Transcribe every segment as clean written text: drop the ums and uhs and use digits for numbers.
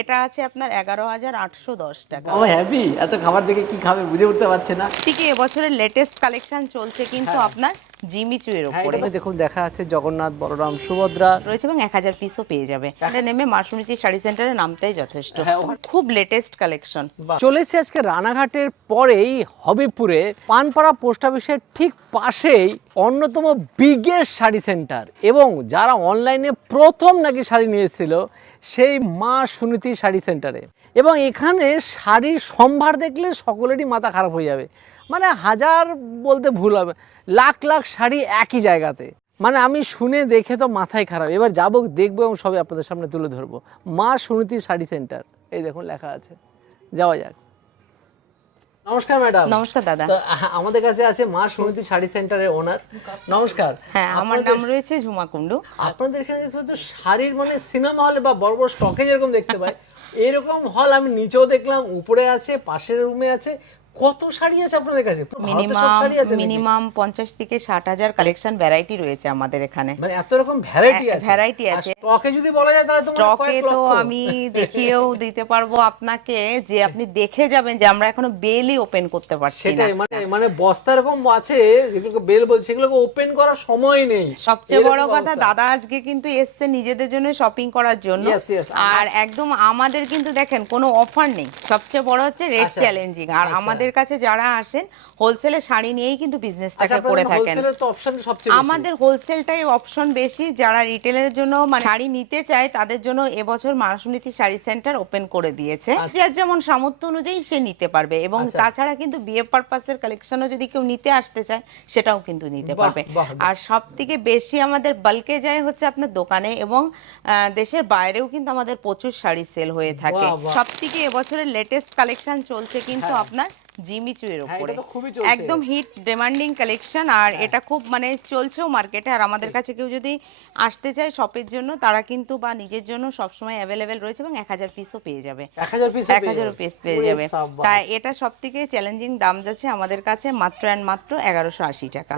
এটা আছে আপনার 11,810 টাকা। ও হ্যাপি, এত খাবার দেখে কি খাবে বুঝে উঠতে পারছে না। থেকে এবছরের লেটেস্ট কালেকশন চলছে কিন্তু আপনার জিমিচুয়ের উপরে। এটা দেখুন দেখা আছে জগন্নাথ, বলরাম, সুভদ্রা রয়েছে এবং 1000 পিসও পেয়ে যাবে। এটা নেমে মা সুনীতি শাড়ি সেন্টারের নামটাই যথেষ্ট। হ্যাঁ, খুব লেটেস্ট কালেকশন। চলে এসেছি আজকে রানাঘাটের পরেই হবিপুরে পানপাড়া পোস্ট অফিসের ঠিক পাশেই অন্যতম বিগেস্ট শাড়ি সেন্টার, এবং যারা অনলাইনে প্রথম নাকি শাড়ি নিয়েছিল সেই মা সুনীতি শাড়ি সেন্টারে। এবং এখানে শাড়ির সম্ভার দেখলে সকলেরই মাথা খারাপ হয়ে যাবে, মানে হাজার বলতে ভুল হবে, লাখ লাখ শাড়ি একই জায়গাতে। মানে আমি শুনে দেখে তো মাথায় খারাপ। এবার যাবো, দেখবো এবং সবই আপনাদের সামনে তুলে ধরবো। মা সুনীতি শাড়ি সেন্টার, এই দেখুন লেখা আছে, যাওয়া যাক। নমস্কার ম্যাডাম। নমস্কার দাদা। আমাদের কাছে আছে মা সুনীতি শাড়ি সেন্টারের ওনার। নমস্কার। হ্যাঁ, আমার নাম রয়েছে ঝুমা কুন্ডু। আপনাদের এখানে তো শাড়ির মানে সিনেমা হলে বা বড় বড় স্টকে যেরকম দেখতে পাই এরকম হল আমি নিচেও দেখলাম, উপরে আছে, পাশের রুমে আছে। কত শাড়ি আছে আপনাদের কাছে? মিনিমাম 50 থেকে 60,000 কালেকশন ভ্যারাইটি রয়েছে আমাদের এখানে। মানে এত রকম ভ্যারাইটি আছে? ভ্যারাইটি আছে। স্টকে যদি বলা যায় তাহলে স্টকে তো আমি দেখিয়েও দিতে পারবো আপনাকে, যে আপনি দেখে যাবেন যে আমরা এখনো বেলই ওপেন করতে পারছি না। সেটাই, মানে বস্তা এরকম আছে যেগুলোকে বেল বলছে, সেগুলোকে ওপেন করার সময় নেই। সবচেয়ে বড় কথা, দাদা আজকে কিন্তু এসছে নিজেদের জন্য শপিং করার জন্য। আর একদম আমাদের কিন্তু দেখেন কোনো অফার নেই। সবচেয়ে বড় হচ্ছে রেট চ্যালেঞ্জিং। আর আমাদের কাছে যারা আসেন হোলসেলে শাড়ি নিয়েই কিন্তু বিজনেসটাকে করে থাকেন। আমাদের হোলসেলটাই অপশন বেশি। যারা রিটেলের জন্য মানে শাড়ি নিতে চায় তাদের জন্য এবছর মা সুনীতি শাড়ি সেন্টার ওপেন করে দিয়েছে। যার যেমন সামর্থ্য অনুযায়ী সে নিতে পারবে। এবং তাছাড়া কিন্তু বিয়ে পারপাসের কালেকশনও যদি কেউ নিতে আসতে চায় সেটাও কিন্তু নিতে পারবে। আর সবথেকে বেশি আমাদের বাল্কে যায় হচ্ছে আপনার দোকানে, এবং দেশের বাইরেও কিন্তু আমাদের প্রচুর শাড়ি সেল হয়ে থাকে। সবথেকে এবছরের লেটেস্ট কালেকশন চলছে কিন্তু আপনার জিমিচুয়ের উপরে। একদম হিট ডিমান্ডিং কালেকশন। আর এটা খুব মানে চলছেও মার্কেটে। আর আমাদের কাছে কেউ যদি আসতে চায় শপের জন্য, তারা কিন্তু বা নিজের জন্য সবসময় অ্যাভেলেবেল রয়েছে এবং 1000 পিসও পেয়ে যাবে। 1000 পিস পেয়ে যাবে। তাই এটা সবথেকে চ্যালেঞ্জিং দাম যাচ্ছে আমাদের কাছে মাত্র 1180 টাকা।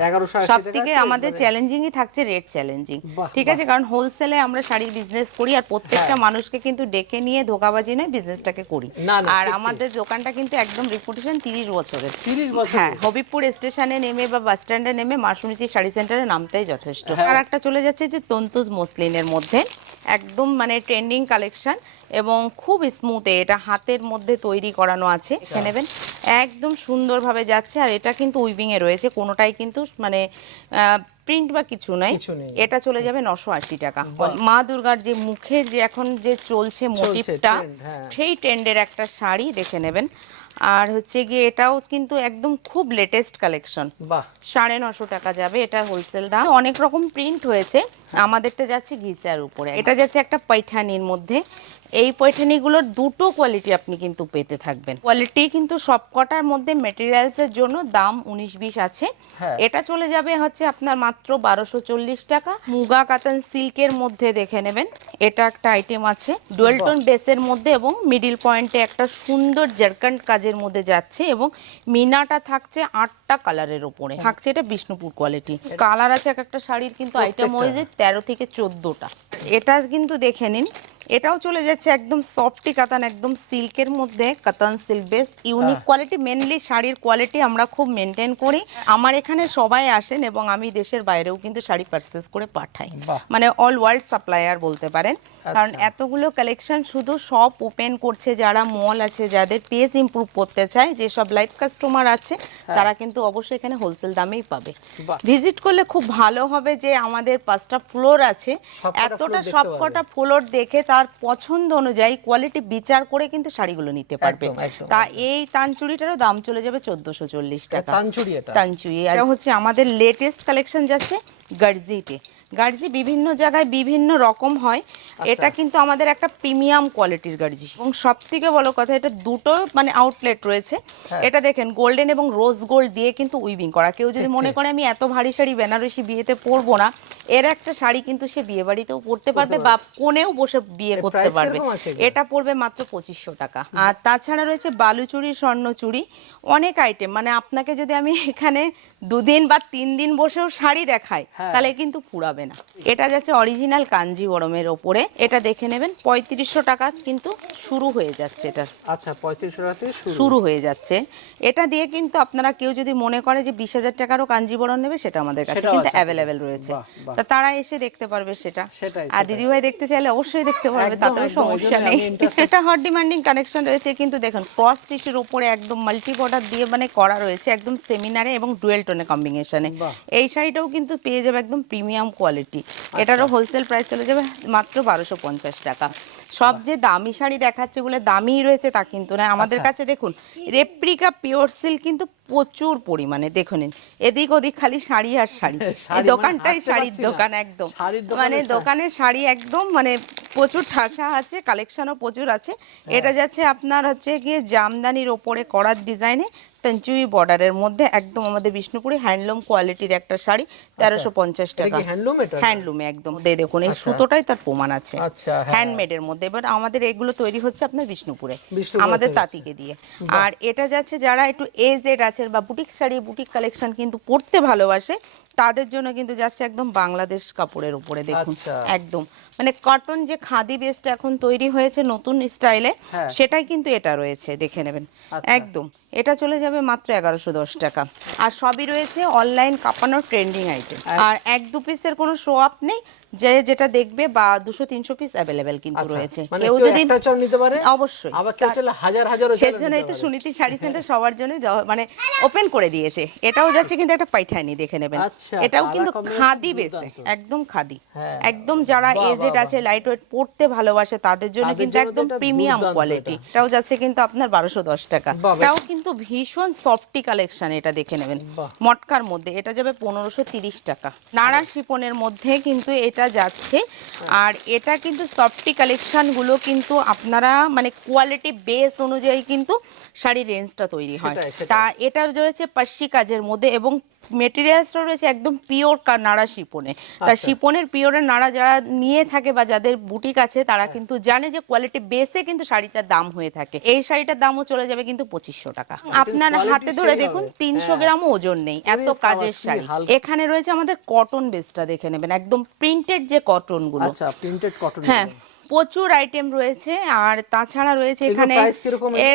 সবথেকে আমাদের চ্যালেঞ্জিংই থাকছে রেট চ্যালেঞ্জিং। ঠিক আছে, কারণ হোলসেলে আমরা শাড়ির বিজনেস করি আর প্রত্যেকটা মানুষকে কিন্তু ডেকে নিয়ে ধোকাবাজি নয় বিজনেসটাকে করি। আর আমাদের দোকানটা কিন্তু একদম রেপুটেশন 30 বছরের। হ্যাঁ, হবিবপুর স্টেশনে নেমে বা বাস স্ট্যান্ডে নেমে মা সুনীতি শাড়ি সেন্টারের নামটাই যথেষ্ট। আর একটা চলে যাচ্ছে যে তন্তুজ মসলিনের মধ্যে একদম মানে ট্রেন্ডিং কালেকশন এবং খুব স্মুথে, এটা হাতের মধ্যে তৈরি করানো আছে। দেখে নেবেন একদম সুন্দরভাবে যাচ্ছে। আর এটা কিন্তু উইভিং এ রয়েছে, কোনোটাই কিন্তু মানে প্রিন্ট বা কিছু নাই। এটা চলে যাবে 980 টাকা। মা দুর্গার যে মুখের যে এখন যে চলছে মোটিভটা, সেই ট্রেন্ডের একটা শাড়ি দেখে নেবেন। আর হচ্ছে গিয়ে এটাও কিন্তু একদম খুব লেটেস্ট কালেকশন। 950 টাকা যাবে, এটা হোলসেল দাম। অনেক রকম প্রিন্ট হয়েছে, আমাদেরটা যাচ্ছে ঘিসার উপরে। এটা যাচ্ছে একটা পৈঠানির মধ্যে। এই পৈঠানিগুলোর দুটো কোয়ালিটি আপনি কিন্তু পেতে থাকবেন। কোয়ালিটি কিন্তু সবকটার মধ্যে মেটেরিয়ালসের জন্য দাম 19-20 আছে। এটা চলে যাবে হচ্ছে আপনার মাত্র 1240 টাকা। মুগা কাতান সিল্কের মধ্যে দেখে নেবেন, এটা একটা আইটেম আছে ডুয়েল টোন বেসের মধ্যে এবং মিডিল পয়েন্টে একটা সুন্দর জারকান্ড কাজের মধ্যে যাচ্ছে, এবং মিনাটা থাকছে 8টা কালারের উপরে থাকছে। এটা বিষ্ণুপুর কোয়ালিটি। কালার আছে এক একটা শাড়ির কিন্তু আইটেম ওয়াইজে 13 থেকে 14টা। এটা কিন্তু দেখে নিন, এটাও চলে যাচ্ছে একদম সফটি কাতান, একদম সিল্কের মধ্যে কাতান silk base, unique quality. Mainly শাড়ির কোয়ালিটি আমরা খুব মেনটেন করি। আমার এখানে সবাই আসেন এবং আমি দেশের বাইরেও কিন্তু শাড়ি পারচেজ করে পাঠাই, মানে অল ওয়ার্ল্ড সাপ্লায়ার বলতে পারেন। কারণ এতগুলো কালেকশন শুধু সব ওপেন করছে যারা মল আছে, যাদের পেজ ইমপ্রুভ করতে চায়, যেসব লাইভ কাস্টমার আছে তারা কিন্তু অবশ্যই এখানে হোলসেল দামেই পাবে। ভিজিট করলে খুব ভালো হবে যে আমাদের 5টা ফ্লোর আছে, এতটা সবকটা ফ্লোর দেখে তার পছন্দ অনুযায়ী কোয়ালিটি বিচার করে কিন্তু শাড়িগুলো নিতে পারবে। তা এই তানচুড়িটারও দাম চলে যাবে 1440 টাকা। তানচুড়ি এটা হচ্ছে আমাদের লেটেস্ট কালেকশন যাচ্ছে গার্জিতে। গার্জি বিভিন্ন জায়গায় বিভিন্ন রকম হয়, এটা কিন্তু আমাদের একটা প্রিমিয়াম কোয়ালিটির গার্জি। এবং সবথেকে বড় কথা, এটা দুটো মানে আউটলেট রয়েছে। এটা দেখেন গোল্ডেন এবং রোজ গোল্ড দিয়ে কিন্তু উইভিং করা। কেউ যদি মনে করে আমি এত ভারী শাড়ি বেনারসি বিয়েতে পরবো না, এর একটা শাড়ি কিন্তু সে বিয়ে বাড়িতেও পরতে পারবে বা কোণেও বসে বিয়ে করতে পারবে। এটা পড়বে মাত্র 2500 টাকা। আর তাছাড়া রয়েছে বালুচুরি, স্বর্ণচুরি, অনেক আইটেম। মানে আপনাকে যদি আমি এখানে 2 দিন বা 3 দিন বসেও শাড়ি দেখাই তাহলে কিন্তু পুরাবে না। এটা যাচ্ছে অরিজিনাল কাঞ্জিবরমের ওপরে, এটা দেখে নেবেন 3500 টাকা কিন্তু শুরু হয়ে যাচ্ছে এটা। আচ্ছা 3500 টাকা থেকে শুরু হয়ে যাচ্ছে। এটা দিয়ে কিন্তু আপনারা কেউ যদি মনে করে যে 20,000 টাকারও কাঞ্জিবরম নেবে, সেটা আমাদের কাছে কিন্তু অ্যাভেলেবেল রয়েছে। তা তারা এসে দেখতে পারবে সেটা। আর দিদিভাই দেখতে চাইলে অবশ্যই দেখতে পারবে, তাতেও সমস্যা নেই। এটা হট ডিমান্ডিং কানেকশন রয়েছে, কিন্তু দেখুন ক্রস স্টিচের উপরে একদম মাল্টি বর্ডার দিয়ে মানে করা রয়েছে, একদম সেমিনারে এবং ডুয়েল টোনে কম্বিনেশনে। এই শাড়িটাও কিন্তু পেয়ে যাবে একদম প্রিমিয়াম কোয়ালিটি। এটারও হোলসেল প্রাইস চলে যাবে মাত্র 1250 টাকা। সব যে দামি শাড়ি দেখাচ্ছে বলে দামি রয়েছে তা কিন্তু না, আমাদের কাছে দেখুন রেপ্লিকা পিওর সিল্ক কিন্তু প্রচুর পরিমাণে, দেখুন এদিক ওদিক খালি শাড়ি আর শাড়ি। এই দোকানটাই শাড়ির দোকান একদম, মানে দোকানের শাড়ি একদম মানে প্রচুর ঠাসা আছে, কালেকশনও প্রচুর আছে। এটা যাচ্ছে আপনার হচ্ছে গিয়ে জামদানির ওপরে করার ডিজাইনে তঞ্চুই বর্ডারের মধ্যে একদম আমাদের বিষ্ণুপুরি হ্যান্ডলুম কোয়ালিটির একটা শাড়ি, 1350 টাকা। হ্যান্ডলুমে একদম দেখুন এই সুতোটাই তার প্রমাণ আছে, হ্যান্ডমেডের মধ্যে। এবার আমাদের এগুলো তৈরি হচ্ছে আপনার বিষ্ণুপুরে আমাদের তাঁতিকে দিয়ে। আর এটা যাচ্ছে যারা একটু এজেড আছে বা বুটিক শাড়ি বুটিক কালেকশন কিন্তু পরতে ভালোবাসে, তাদের জন্য কিন্তু যাচ্ছে একদম বাংলাদেশ কাপড়ের উপরে। দেখুন একদম মানে কটন যে খাদি বেসটা এখন তৈরি হয়েছে নতুন স্টাইলে, সেটাই কিন্তু এটা রয়েছে, দেখে নেবেন একদম। এটা চলে যাবে মাত্র 1110 টাকা। আর সবই রয়েছে অনলাইন কাপানোর ট্রেন্ডিং আইটেম। আর 1-2 পিসের কোনো শো আপ নেই, যে যেটা দেখবে বা 200-300 পিস অ্যাভেলেবেল কিন্তু রয়েছে। কেউ যদি নিতে পারে অবশ্যই, আবার কেউ চাইলে হাজার হাজার সেজন্যই তো সুনীতি শাড়ি সেন্টার সবার জন্য মানে ওপেন করে দিয়েছে। এটাও যাচ্ছে কিন্তু একটা পাইঠানি, দেখে নেবেন। এটাও কিন্তু খাদি বেসে, একদম খাদি, একদম যারা এজেড আছে লাইট ওয়েট পড়তে ভালোবাসে তাদের জন্য কিন্তু একদম প্রিমিয়াম কোয়ালিটি। এটাও যাচ্ছে কিন্তু আপনার 1210 টাকা। এটাও কিন্তু ভীষণ সফটি কালেকশন, এটা দেখে নেবেন মটকার মধ্যে। এটা যাবে 1530 টাকা। নাড়া শিপনের মধ্যে কিন্তু এটা যাচ্ছে। আর এটা কিন্তু সফটি কালেকশন গুলো কিন্তু আপনারা মানে কোয়ালিটি বেস অনুযায়ী কিন্তু শাড়ির রেঞ্জটা তৈরি হয়। তা এটা রয়েছে পার্সি কাজের মধ্যে এবং মেটেরিয়ালসটা রয়েছে একদম পিওর নাড়া শিপনে। তা শিপনের পিওরের নাড়া যারা নিয়ে থাকে বা যাদের বুটিক আছে তারা কিন্তু জানে যে কোয়ালিটি বেসে কিন্তু শাড়িটার দাম হয়ে থাকে। এই শাড়িটার দামও চলে যাবে কিন্তু 2500 টাকা। আপনার হাতে ধরে দেখুন 300 গ্রামও ওজন নেই, এত কাজের শাড়ি। এখানে রয়েছে আমাদের কটন বেসটা, দেখে নেবেন একদম প্রিন্টেড যে কটন গুলো। আচ্ছা প্রিন্টেড কটন, হ্যাঁ প্রচুর আইটেম রয়েছে। আর তাছাড়া রয়েছে এখানে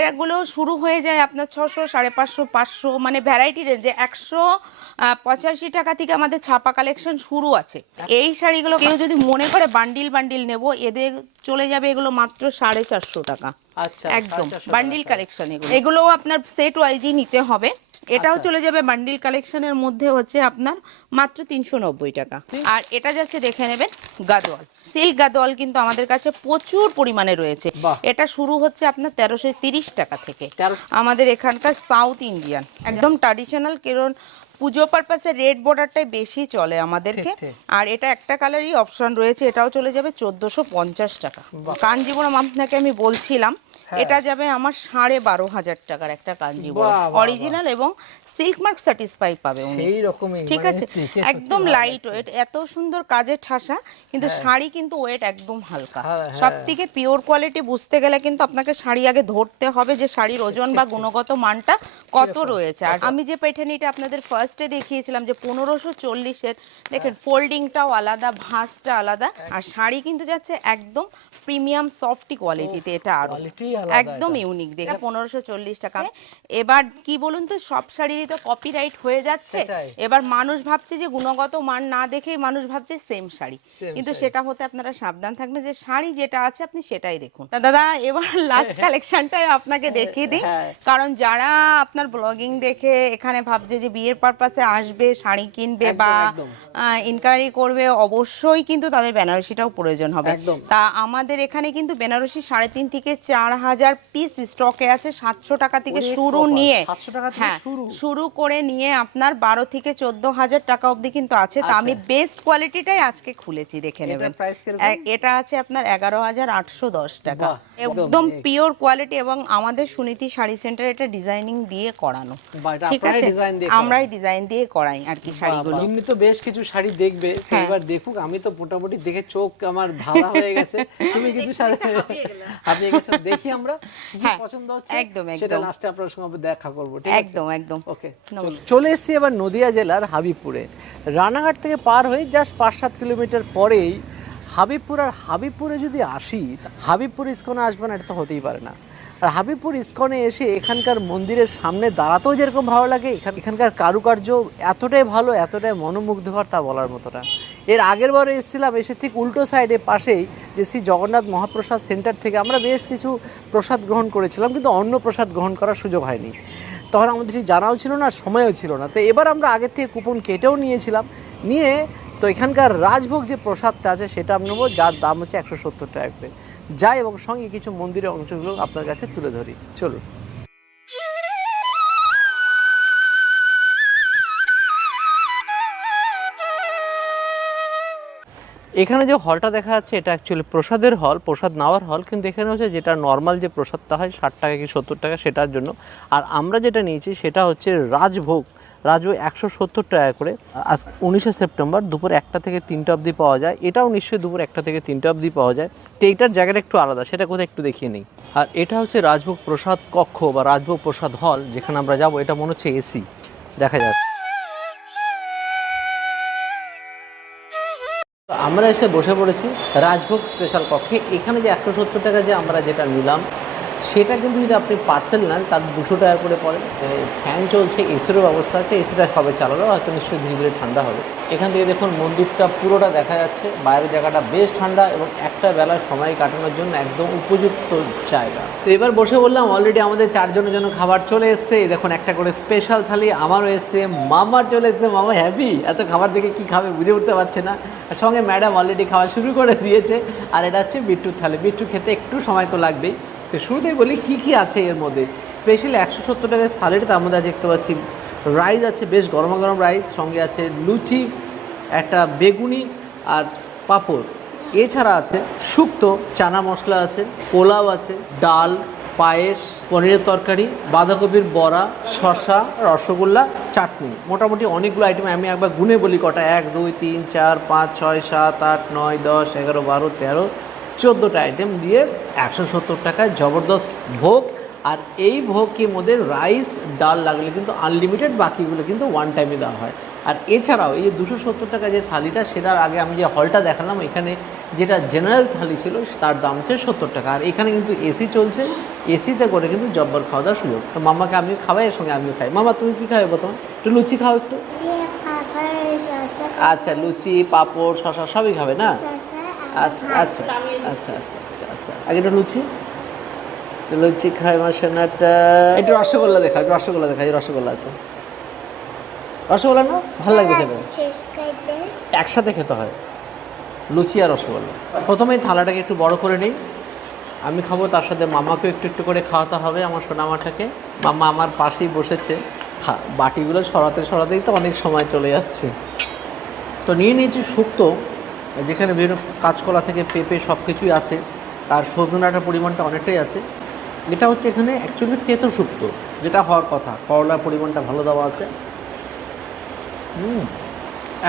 এগুলো শুরু হয়ে যায় আপনার 600, 550, 500 মানে ভ্যারাইটি রেঞ্জে। 185 টাকা থেকে আমাদের ছাপা কালেকশন শুরু আছে। এই শাড়িগুলো কেউ যদি মনে করে বান্ডিল বান্ডিল নেব, এদের চলে যাবে এগুলো মাত্র 450 টাকা। একদম বান্ডিল কালেকশন এগুলো আপনার সেট ওয়াইজই নিতে হবে। এটাও চলে যাবে বান্ডিল কালেকশনের মধ্যে, হচ্ছে আপনার মাত্র 390 টাকা। আর এটা যাচ্ছে দেখে নেবেন গাদোয়াল সিল্ক গাদোয়াল কিন্তু আমাদের কাছে প্রচুর পরিমাণে রয়েছে। এটা শুরু হচ্ছে আপনার 1330 টাকা থেকে। আমাদের এখানকার সাউথ ইন্ডিয়ান একদম ট্র্যাডিশনাল, কারণ পুজো পারপাসে রেড বর্ডারটাই বেশি চলে আমাদেরকে। আর এটা একটা কালারই অপশন রয়েছে, এটাও চলে যাবে 1450 টাকা। কাঞ্জিবরম আপনাকে আমি বলছিলাম, এটা যাবে আমার 12,500 টাকার একটা কাঞ্জিবরম অরিজিনাল এবং সিল্ক মার্ক স্যাটিসফাই পাবে সেই রকমই, ঠিক আছে একদম লাইট ওয়েট, এত সুন্দর কাজের ঠাসা, কিন্তু শাড়ি কিন্তু ওয়েট একদম হালকা। সবথেকে পিওর কোয়ালিটি বুঝতে গেলে কিন্তু আপনাকে শাড়ি আগে ধরতে হবে যে শাড়ির ওজন বা গুণগত মানটা কত রয়েছে। আর আমি যে প্যাটার্নটা আপনাদের ফার্স্টে দেখিয়েছিলাম যে 1540-এর, দেখেন ফোল্ডিংটাও আলাদা, ভাঁজটা আলাদা। আর শাড়ি কিন্তু যাচ্ছে একদম প্রিমিয়াম সফটি কোয়ালিটিতে, এটা আরো একদম ইউনিক। দেখে 1540 টাকা। এবার কি বলুন তো, সব শাড়ি তো কপিরাইট হয়ে যাচ্ছে। এবার মানুষ ভাবছে যে গুণগত মান না দেখেই মানুষ ভাবছে সেম শাড়ি, কিন্তু সেটা হতে আপনারা সাবধান থাকবেন যে শাড়ি যেটা আছে আপনি সেটাই দেখুন। দাদা এবার লাস্ট কালেকশনটাই আপনাকে দেখিয়ে দিই, কারণ যারা আপনার ব্লগিং দেখে এখানে ভাবছে যে বিয়ের পারপাসে আসবে, শাড়ি কিনবে বা ইনকোয়ারি করবে, অবশ্যই কিন্তু তাদের বেনারসিটাও প্রয়োজন হবে। তা আমাদের এখানে কিন্তু বেনারসি 3.5 থেকে 4000 পিস স্টকে আছে। 700 টাকা থেকে শুরু নিয়ে, হ্যাঁ শুরু করে নিয়ে আপনার 12 থেকে 14,000 টাকা অবধি কিন্তু আছে। তা আমি বেস্ট কোয়ালিটিটাই আজকে খুলেছি, দেখে নেবেন। এটা আছে আপনার 11,810 টাকা, একদম পিওর কোয়ালিটি এবং আমাদের সুনীতি শাড়ি সেন্টার এটা ডিজাইনিং দিয়ে করানো, ঠিক আছে আমরাই ডিজাইন দিয়ে করাই আর কি শাড়িগুলো। এমনি তো বেশ কিছু শাড়ি দেখবে, এবার দেখুক, আমি তো মোটামুটি দেখে চোখ আমার ধাঁধা হয়ে গেছে। তুমি কিছু শাড়ি হারিয়ে গেছো, দেখি আমরা কি হ্যাঁ, পছন্দ হচ্ছে একদম, সেটা একদম। লাস্টে আপনার সঙ্গে দেখা করব, ঠিক আছে? একদম একদম। ওকে, নমস্কার। চলে এসেছি এবার নদিয়া জেলার হাবিবপুরে। রানাঘাট থেকে পার হয়ে জাস্ট 5-7 কিলোমিটার পরেই হাবিবপুর। আর হাবিবপুরে যদি আসি, হাবিবপুর ইস্কনে আসবে না এটা তো হতেই পারে না। আর হাবিবপুর ইস্কনে এসে এখানকার মন্দিরের সামনে দাঁড়াতেও যেরকম ভালো লাগে, এখানকার কারুকার্য এতটাই ভালো, এতটাই মনোমুগ্ধকর, তা বলার মতো না। এর আগের বারে এসেছিলাম, এসে ঠিক উল্টো সাইডে পাশেই যে শ্রী জগন্নাথ মহাপ্রসাদ সেন্টার থেকে আমরা বেশ কিছু প্রসাদ গ্রহণ করেছিলাম, কিন্তু অন্য প্রসাদ গ্রহণ করার সুযোগ হয়নি। তখন আমাদের ঠিক জানাও ছিল না, সময়ও ছিল না। তো এবার আমরা আগের থেকে কুপন কেটেও নিয়েছিলাম, নিয়ে তো এখানকার রাজভোগ যে প্রসাদটা আছে সেটা আমি নেবো, যার দাম হচ্ছে 170 টাকা করে। যাই এবং সঙ্গে কিছু মন্দিরের অংশগুলো আপনার কাছে তুলে ধরি, চলুন। এখানে যে হলটা দেখা যাচ্ছে এটা অ্যাকচুয়ালি প্রসাদের হল, প্রসাদ নেওয়ার হল, কিন্তু এখানে হচ্ছে যেটা নর্মাল যে প্রসাদটা হয় 60 টাকা কি 70 টাকা সেটার জন্য। আর আমরা যেটা নিয়েছি সেটা হচ্ছে রাজভোগ। রাজভোগ 170 টাকা করে। আজ 19শে সেপ্টেম্বর দুপুর 1টা থেকে 3টা অবধি পাওয়া যায়। এটাও নিশ্চয়ই দুপুর 1টা থেকে 3টা অবধি পাওয়া যায়। তো এইটার জায়গাটা একটু আলাদা, সেটা কোথায় একটু দেখিয়ে নিই। আর এটা হচ্ছে রাজভোগ প্রসাদ কক্ষ বা রাজভোগ প্রসাদ হল, যেখানে আমরা যাব। এটা মনে হচ্ছে এসি, দেখা যাচ্ছে। আমরা এসে বসে পড়েছি রাজভোগ স্পেশাল কক্ষে। এখানে যে 170 টাকা যে আমরা যেটা নিলাম, সেটা কিন্তু যদি আপনি পার্সেল নেন তার 200 টাকা করে পড়ে। ফ্যান চলছে, এসিরও ব্যবস্থা আছে, এসিটা হবে চালালো, হয়তো নিশ্চয়ই ধীরে ধীরে ঠান্ডা হবে। এখান থেকে দেখুন মন্দিরটা পুরোটা দেখা যাচ্ছে, বাইরের জায়গাটা বেশ ঠান্ডা এবং একটা বেলার সময় কাটানোর জন্য একদম উপযুক্ত জায়গা। তো এবার বসে বললাম, অলরেডি আমাদের 4 জনের জন্য খাবার চলে এসছে। দেখুন একটা করে স্পেশাল থালি আমারও এসছে, মামার চলে এসছে। মামা হ্যাপি, এত খাবার দেখে কি খাবে বুঝে উঠতে পারছে না। আর সঙ্গে ম্যাডাম অলরেডি খাওয়া শুরু করে দিয়েছে। আর এটা হচ্ছে বিট্টুর থালি। বিট্টু খেতে একটু সময় তো লাগবেই। তো শুরুতেই বলি কী কী আছে এর মধ্যে। স্পেশালি 170 টাকার থালিটা, তার মধ্যে দেখতে পাচ্ছি রাইস আছে, বেশ গরমা গরম রাইস, সঙ্গে আছে লুচি, একটা বেগুনি আর পাঁপড়। এছাড়া আছে শুক্তো, চানা মশলা আছে, পোলাও আছে, ডাল, পায়েস, পনিরের তরকারি, বাঁধাকপির বড়া, শসা, রসগোল্লা, চাটনি। মোটামুটি অনেকগুলো আইটেম। আমি একবার গুনে বলি কটা: 1 2 3 4 5 6 7 8 9 10 11 12 13 14টা আইটেম দিয়ে 170 টাকায় জবরদস্ত ভোগ। আর এই ভোগের মধ্যে রাইস ডাল লাগলে কিন্তু আনলিমিটেড, বাকিগুলো কিন্তু ওয়ান টাইমে দেওয়া হয়। আর এছাড়াও এই যে 270 টাকা যে থালিটা, সেটার আগে আমি যে হলটা দেখালাম, এখানে যেটা জেনারেল থালি ছিল তার দাম হচ্ছে 70 টাকা। আর এখানে কিন্তু এসি চলছে, এসিতে করে কিন্তু জব্বর খাওয়া দাওয়ার সুযোগ। তো মামাকে আমি খাওয়াই, এর সঙ্গে আমিও খাই। মামা তুমি কী খাবে প্রথমে? একটু লুচি খাও একটু। আচ্ছা, লুচি, পাঁপড়, শসা সবই খাবে না? আচ্ছা আচ্ছা আচ্ছা আচ্ছা আচ্ছা আচ্ছা আগে একটু লুচি, লুচি খাই মশানাটা। একটু রসগোল্লা দেখা, একটু রসগোল্লা দেখা। রসগোল্লা আছে, রসগোল্লা না ভালো লাগবে খেতে, একসাথে খেতে হয় লুচি আর রসগোল্লা। প্রথমেই থালাটাকে একটু বড় করে নিই, আমি খাবো, তার সাথে মামাকেও একটু একটু করে খাওয়াতে হবে আমার সোনামাটাকে। মামা আমার পাশেই বসেছে, বাটিগুলো সরাতে সরাতেই তো অনেক সময় চলে যাচ্ছে। তো নিয়ে নিয়েছি শুক্তো, যেখানে বিভিন্ন কাঁচকলা থেকে পেঁপে সব কিছুই আছে, আর সজনাটার পরিমাণটা অনেকটাই আছে। এটা হচ্ছে এখানে অ্যাকচুয়ালি তেঁতো শুক্তো, যেটা হওয়ার কথা। করলার পরিমাণটা ভালো দেওয়া আছে,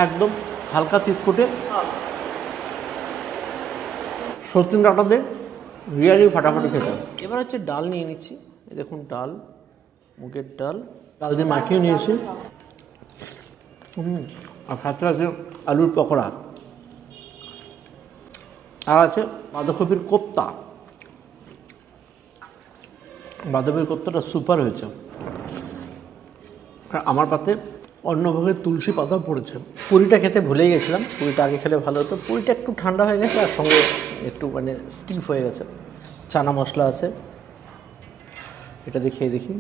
একদম হালকা তিতকুটে। সত্যি ডাটাতে রিয়ালি ফাটাফাটি খেতে। এবার হচ্ছে ডাল নিয়ে নিচ্ছি, দেখুন ডাল, মুগের ডাল, ডাল দিয়ে মাখিয়ে নিয়েছি। আর সাথে আছে আলুর পকোড়া, আর আছে বাঁধাকপির কোপ্তা। বাঁধাকপির কোপ্তাটা সুপার হয়েছে। আর আমার পাতে অন্নভোগে তুলসী পাতাও পড়েছে। পুরিটা খেতে ভুলেই গেছিলাম, পুরিটা আগে খেলে ভালো হতো। পুরিটা একটু ঠান্ডা হয়ে গেছে, আর সঙ্গে একটু মানে স্টিফ হয়ে গেছে। চানা মশলা আছে, এটা দেখিয়ে দেখি।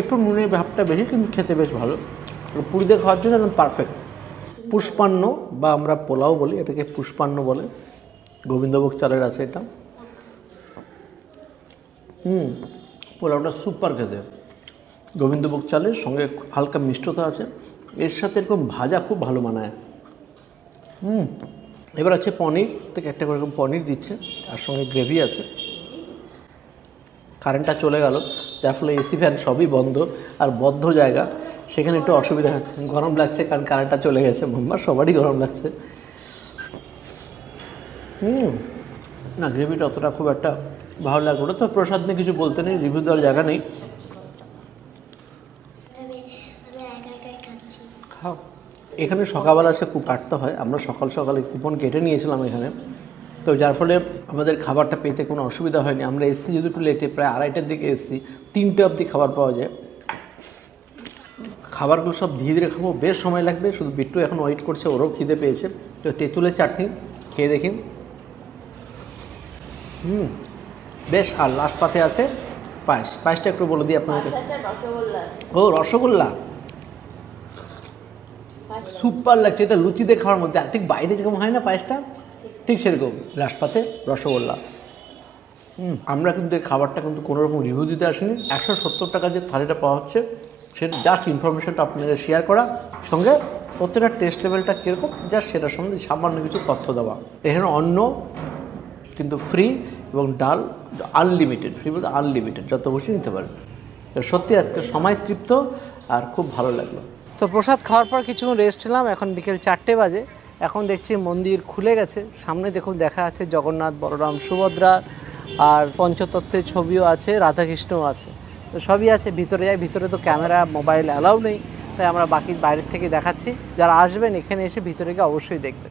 একটু নুনের ভাবটা বেশি, কিন্তু খেতে বেশ ভালো। পুরি দিয়ে খাওয়ার জন্য একদম পারফেক্ট। পুষ্পান্ন বা আমরা পোলাও বলি, এটাকে পুষ্পান্ন বলে। গোবিন্দভোগ চালের আছে এটা। পোলাওটা সুপার খেতে, গোবিন্দভোগ চালের সঙ্গে হালকা মিষ্টতা আছে, এর সাথে এরকম ভাজা খুব ভালো মানায়। এবার আছে পনির, থেকে একটা করে পনির দিচ্ছে, আর সঙ্গে গ্রেভি আছে। কারেন্টটা চলে গেল, যার ফলে এসি ফ্যান সবই বন্ধ, আর বদ্ধ জায়গা, সেখানে একটু অসুবিধা হচ্ছে। গরম লাগছে কারণ কারেন্টটা চলে গেছে, সবারই গরম লাগছে। না গ্রেভিটা অতটা খুব একটা ভালো লাগলো না, তো প্রসাদ নিয়ে কিছু বলতে নেই, রিভিউ দেওয়ার জায়গা নেই। খাও। এখানে সকালবেলা এসে খুব কাটতে হয়, আমরা সকাল সকালে কুপন কেটে নিয়েছিলাম এখানে, তো যার ফলে আমাদের খাবারটা পেতে কোনো অসুবিধা হয়নি। আমরা এসছি যদি একটু লেটে, প্রায় 2:30টার দিকে এসছি, 3টে অবধি খাবার পাওয়া যায়। খাবারগুলো সব ধীরে ধীরে খাবো, বেশ সময় লাগবে, শুধু বিট্টু এখন ওয়েট করছে, ওরও খিদে পেয়েছে। তো তেঁতুলের চাটনি খেয়ে দেখি, বেশ। আর লাস্ট পাতে আছে পায়েস, পায়েসটা একটু বলে দিই আপনাকে। ও রসগোল্লা, সুপার লাগছে এটা লুচি দিয়ে খাওয়ার মধ্যে, আর ঠিক বাইরে যেরকম হয় না পায়েসটা, ঠিক সেরকম লাস্ট পাতে রসগোল্লা। আমরা কিন্তু এই খাবারটা কিন্তু কোনো রকম রিভিউ দিতে আসিনি, 170 টাকা যে থালিটা পাওয়া হচ্ছে সেটা জাস্ট ইনফরমেশনটা আপনাদের শেয়ার করা, সঙ্গে প্রত্যেকটা টেস্ট লেভেলটা কীরকম জাস্ট সেটার সম্বন্ধে সামান্য কিছু তথ্য দেওয়া। এখানে অন্ন কিন্তু ফ্রি এবং ডাল আনলিমিটেড, ফ্রি বলতে আনলিমিটেড, যত বসে নিতে পারেন। সত্যি আজকে সময় তৃপ্ত আর খুব ভালো লাগলো। তো প্রসাদ খাওয়ার পর কিছুক্ষণ রেস্ট নিলাম, এখন বিকেল 4টে বাজে। এখন দেখছি মন্দির খুলে গেছে, সামনে দেখুন দেখা আছে জগন্নাথ, বলরাম, সুভদ্রা, আর পঞ্চতত্ত্বের ছবিও আছে, রাধাকৃষ্ণও আছে, তো সবই আছে। ভিতরে যাই, ভিতরে তো ক্যামেরা মোবাইল অ্যালাউ নেই, তাই আমরা বাকি বাইরের থেকে দেখাচ্ছি। যারা আসবেন এখানে এসে ভিতরে গিয়ে অবশ্যই দেখবেন।